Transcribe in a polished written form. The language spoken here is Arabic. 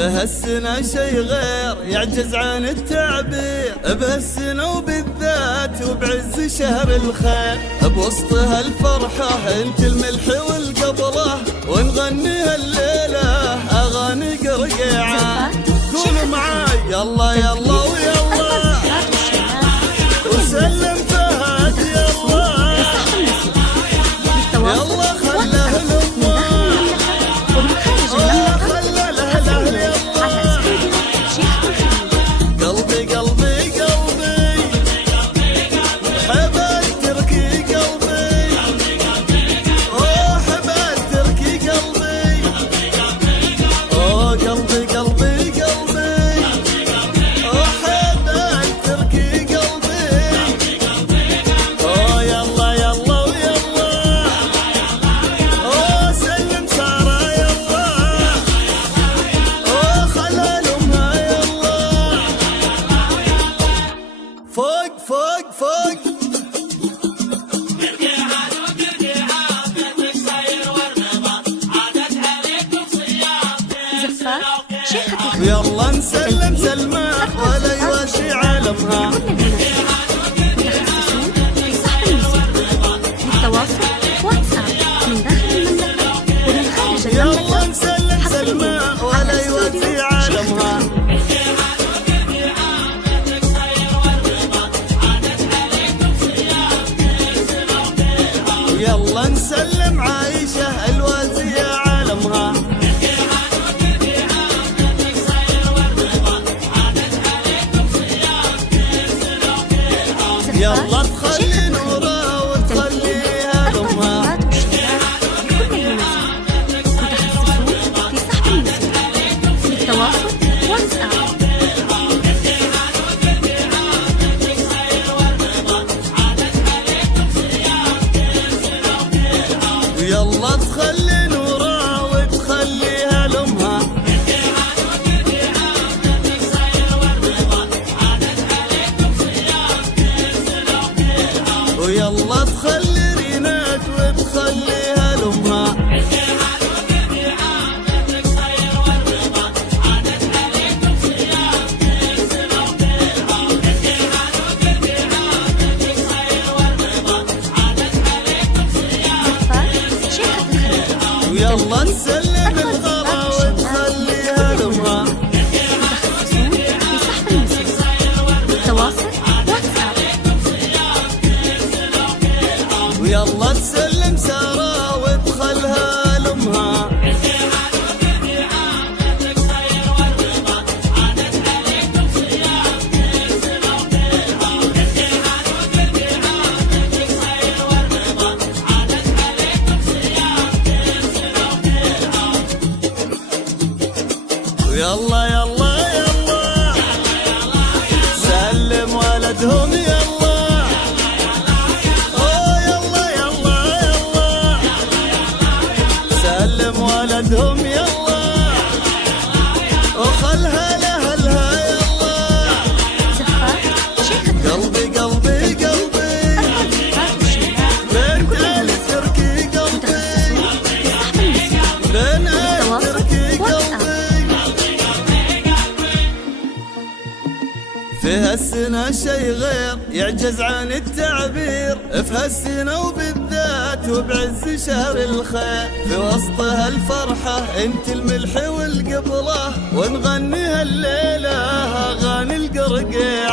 بهالسنة شي غير يعجز عن التعبير، بهالسنة وبالذات وبعز شهر الخير، بوسطها الفرحة انت الملح والقبلة، ونغنيها الليلة اغاني قرقيعة. قولوا معاي يلا يلا ويلا وسلم فهد يلا يلا خله الامه خله الاهل يلا قلبي قلبي قلبي حب التركي قلبي حب التركي قلبي قلبي قلبي قلبي حب التركي قلبي يلا يلا ويلا سلم سارة يلا خلها لأمها يلا فوق فوق فوق يلا نسلم سلمى ولا يواسي عالمها. متخصصون في صحب الموسيقى للتواصل واتساب من داخل المملكة ومن خارج يلا المملكة. نسلم سلمى ولا يواسي عالمها. يلا نسلم عايشة الوازية عالمها. يلا تخلي نورها وتخليها لأمها. متخصصون في صحب الموسيقى للتواصل واتساب. يلا تخلي نورها وتخليها لأمها. ويلا تخلي رينات وتخليها لأمها. ويلا نسلم الغلا وتخليها لأمها. متخصصون في صحب الموسيقى للتواصل واتساب. ويلا تسلم سارة وتخلها لأمها. ويلا يلا يلا سلم ولدهم يلا يلا يلا يلا سلم ولدهم يلا وخلها لأهلها يلا قلبي قلبي قلبي بنت التركي قلبي بنت التركي قلبي. في هالسنة شي غير يعجز عن التعبير، في هالسنة وبالذات وبعز شهر الخير، في وسطها الفرحة انت الملح والقبلة، ونغنيها الليلة اغاني القرقيع.